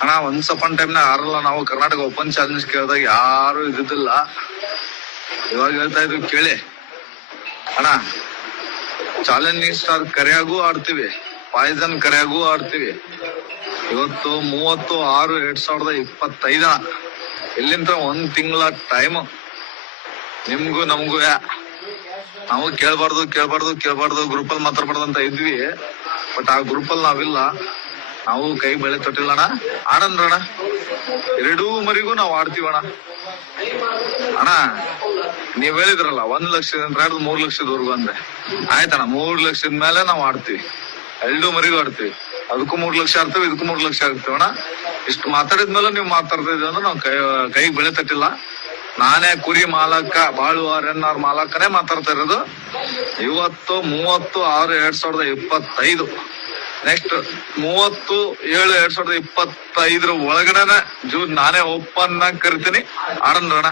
ಅಣ್ಣ once upon ಟೈಮ್ನಾಗ ಆರಲ್ಲ ನಾವು ಕರ್ನಾಟಕ ಓಪನ್ ಚಾಲೆಂಜ್ ಕೇಳಿದಾಗ ಯಾರು ಇದ್ದಿದ್ದಿಲ್ಲ. ಇವಾಗ ಹೇಳ್ತಾ ಇದ್ವಿ ಕೇಳಿ ಅಣ್ಣ. ಚಾಲೆಂಜಿಂಗ್ ಸ್ಟಾರ್ ಕರೆಯಾಗೂ ಆಡ್ತೀವಿ, ಪಾಯ್ಸನ್ ಕರೆಯಾಗೂ ಆಡ್ತೀವಿ. ಇವತ್ತು 30/6/2025 ಇಲ್ಲಿಂದ 1 ತಿಂಗಳ ಟೈಮ್. ನಿಮ್ಗೂ ನಮಗೂ ನಾವು ಕೇಳ್ಬಾರ್ದು ಗ್ರೂಪ್ ಅಲ್ಲಿ ಮಾತಾಡ್ಬಾರ್ದು ಅಂತ ಇದ್ವಿ. ಬಟ್ ಆ ಗ್ರೂಪ್ ಅಲ್ಲಿ ನಾವಿಲ್ಲ. ನಾವು ಕೈ ಬೆಳೆ ತೊಟ್ಟಿಲ್ಲಣ್ಣ. ಆಡಂದ್ರಣ್ಣ, 2 ಮರಿಗೂ ನಾವು ಆಡ್ತೀವಣ್ಣ. ಅಣ್ಣ ನೀವ್ ಹೇಳಿದ್ರಲ್ಲ 1 ಲಕ್ಷದಿಂದ 3 ಲಕ್ಷದವರೆಗೂ ಅಂದ್ರೆ ಆಯ್ತಣ್ಣ. 3 ಲಕ್ಷದ ಮೇಲೆ ನಾವು ಆಡ್ತೀವಿ, 2 ಮರಿಗೂ ಆಡ್ತೀವಿ. ಅದಕ್ಕೂ 3 ಲಕ್ಷ ಆಡ್ತೀವಿ, ಇದಕ್ಕೂ 3 ಲಕ್ಷ ಆಗ್ತೀವಣ್ಣ. ಇಷ್ಟು ಮಾತಾಡಿದ್ಮೇಲೆ ನೀವು ಮಾತಾಡ್ತಾ ಇದ್ದೀವಿ ಅಂದ್ರೆ ನಾವು ಕೈಗೆ ಬೆಳೆ ತಟ್ಟಿಲ್ಲ. ನಾನೇ ಕುರಿ ಮಾಲಕ ಬಾಳು RNR ಮಾಲಕನೇ ಮಾತಾಡ್ತಾ ಇರೋದು. ಇವತ್ತು 30/6/2025 ನೆಕ್ಸ್ಟ್ 30/7/2025 ಒಳಗಡೆನೆ ಜೂನ್ ನಾನೇ ಓಪನ್ ಆಗಿ ಕರಿತೀನಿ. ಆಡಂದ್ರಣ್ಣ.